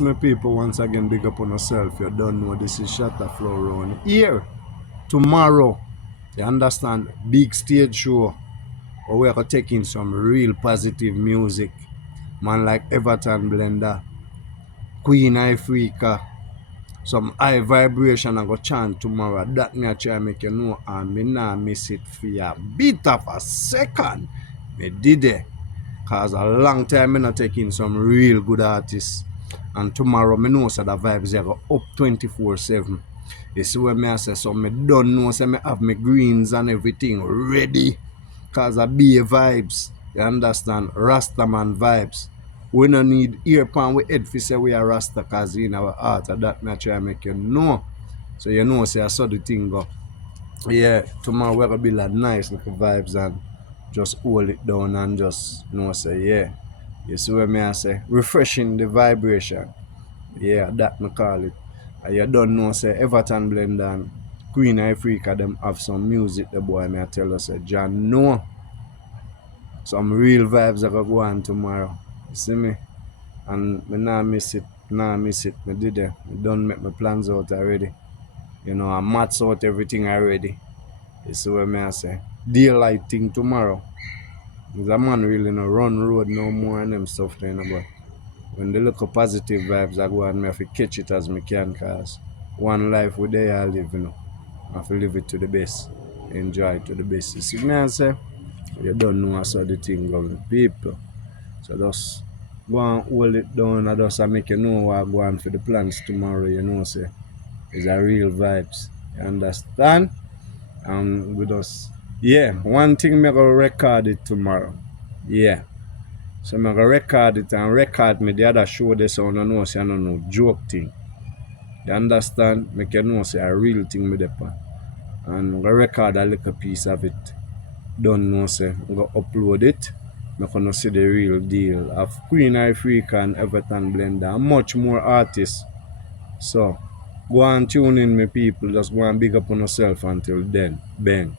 Yes, my people, once again, big up on yourself. You don't know this is Shatter Flow round here. Tomorrow, you understand, big stage show. Or we are going to take in some real positive music. Man like Everton Blender, Queen Africa, some high vibration I go chant tomorrow. That me I try make you know and me nah miss it for a bit of a second. Me did it. Cause a long time me not taking some real good artists. And tomorrow me know so the vibes they go up 24/7. You see what me I say, so me don't know so me have my greens and everything ready. Cause I be vibes. You understand? Rastaman vibes. We no need earpan we head for say we are Rasta cause in our heart. And that me I try make you know. So you know say I saw the thing go. Yeah, tomorrow we're gonna be like nice little vibes and just hold it down and just say yeah. You see what me I say? Refreshing the vibration. Yeah, that me call it. And you don't know say Everton Blend and Queen Africa them have some music the boy me I tell us say John know some real vibes are gonna go on tomorrow. You see me? And me nah miss it. Nah miss it. Me did it. Me done make my plans out already. You know, I maths out everything already. You see what me I say? Daylight thing tomorrow. The man really no run road no more and them stuff there, but when they look at positive vibes I go and me have to catch it as me can cause one life we there I live, you know. I have to live it to the best. Enjoy it to the best. You see me I say? You don't know how the thing goes with people. So just go and hold it down and just make you know what go on for the plans tomorrow, you know say. It's a real vibes. You understand? And we just yeah, one thing me gonna record it tomorrow. Yeah. So I'm gonna record it and record me the other show this so I don't know say I don't know joke thing. You understand? Make you know say a real thing me depend. And I'm gonna record a little piece of it. Don't know say I'm gonna upload it. I'm gonna see the real deal of Queen Africa and Everton Blender and much more artists. So go and tune in, my people. Just go and big up on yourself until then. Bang.